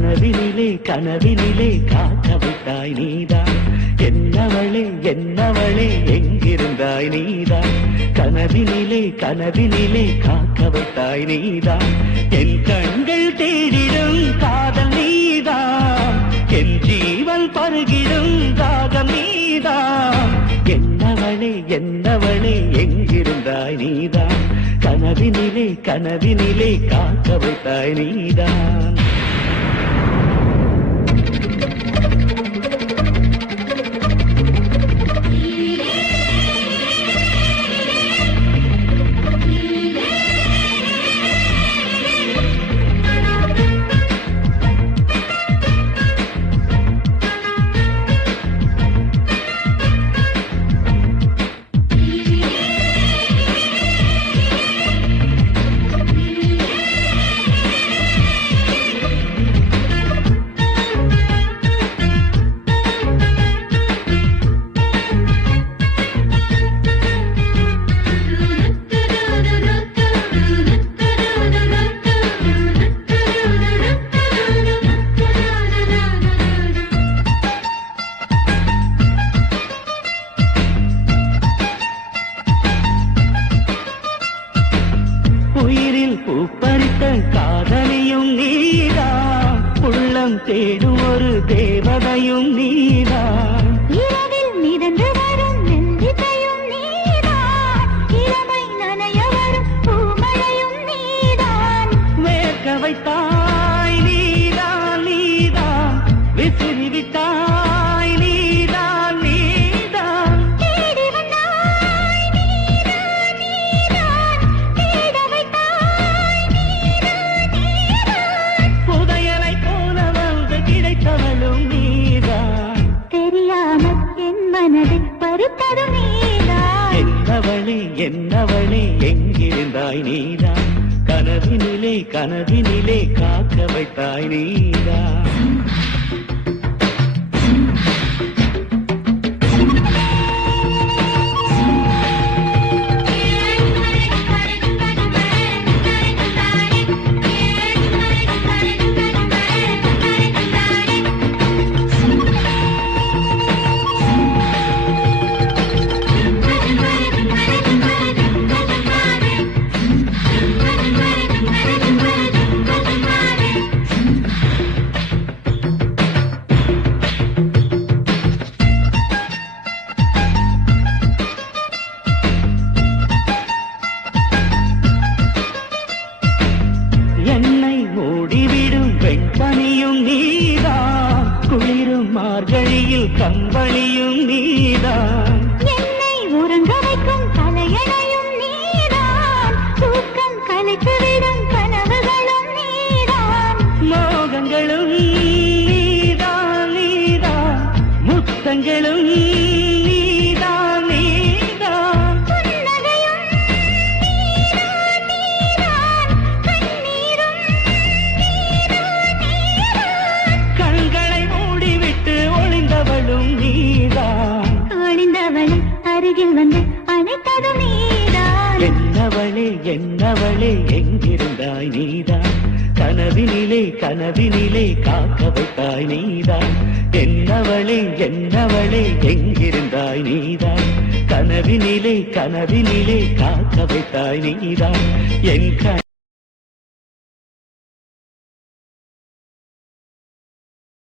கனவினிலே கனவினிலே காக்க வைத்தாய் நீதான். என்னவளே என்னவளே எங்கிருந்தாய் நீதான். கனவினிலே கனவினிலே காக்க வைத்தாய் நீதான். என் கண்கள் தேடிடும் காதல் நீதான். என் ஜீவன் பருகிடும் தாகம் நீதான். என்னவளே என்னவளே எங்கிருந்தாய் நீதான். கனவினிலே கனவினிலே காக்க வைத்தாய் நீதான். உயிரில் பூப்பறித்த காதலியும் நீதான். உள்ளம் தேடும் ஒரு தேவதையும் நீதான். இரவில் மிதந்து வரும் நெல்லிசையும் நீதான். இளமை நனைய வரும் பூமழையும் நீதான். வேர்க்க வைத்தாய் நீதான் நீதான். விசிறி விட்டாய் நீதான் நீதான். தேடி வந்தாய் நீதான் நீதான். தேட வைத்தாய் நீதான் நீதான். புதையலை போல வந்து கிடைத்தவளும் நீதான். தெரியாமல் என் மனதை பறித்ததும் நீதான். என்னவளே என்னவளே எங்கிருந்தாய் நீதான். கனவினிலே கனவினிலே காக்க வைத்தாய் நீதான். என்னை மூடிவிடும் வெண்பனியும் நீதான். குளிரும் மார்கழியில் கம்பளியும் நீதான். என்னை உறங்க வைக்கும் தலையணையும் நீதான். தூக்கம் கலைத்துவிடும் கனவுகளும் நீதான். மோகங்களும் நீதான் நீதான். முத்தங்களும் நீதான் நீதான். புன்னகையும் நீதான் நீதான். கண்ணீரும் நீதான் நீதான். கண்களை மூடிவிட்டு ஒளிந்தவளும் நீதான். ஒளிந்தவளை அருகில் வந்து அணைத்ததும் நீதான். என்னவளே என்னவளே எங்கிருந்தாய் நீதான். கனவினிலே கனவினிலே காக்க வைத்தாய் நீதான். என்னவளே என்னவளே எங்கிருந்தாய் நீதான். கனவினிலே கனவினிலே காக்க வைத்தாய் நீதான். என்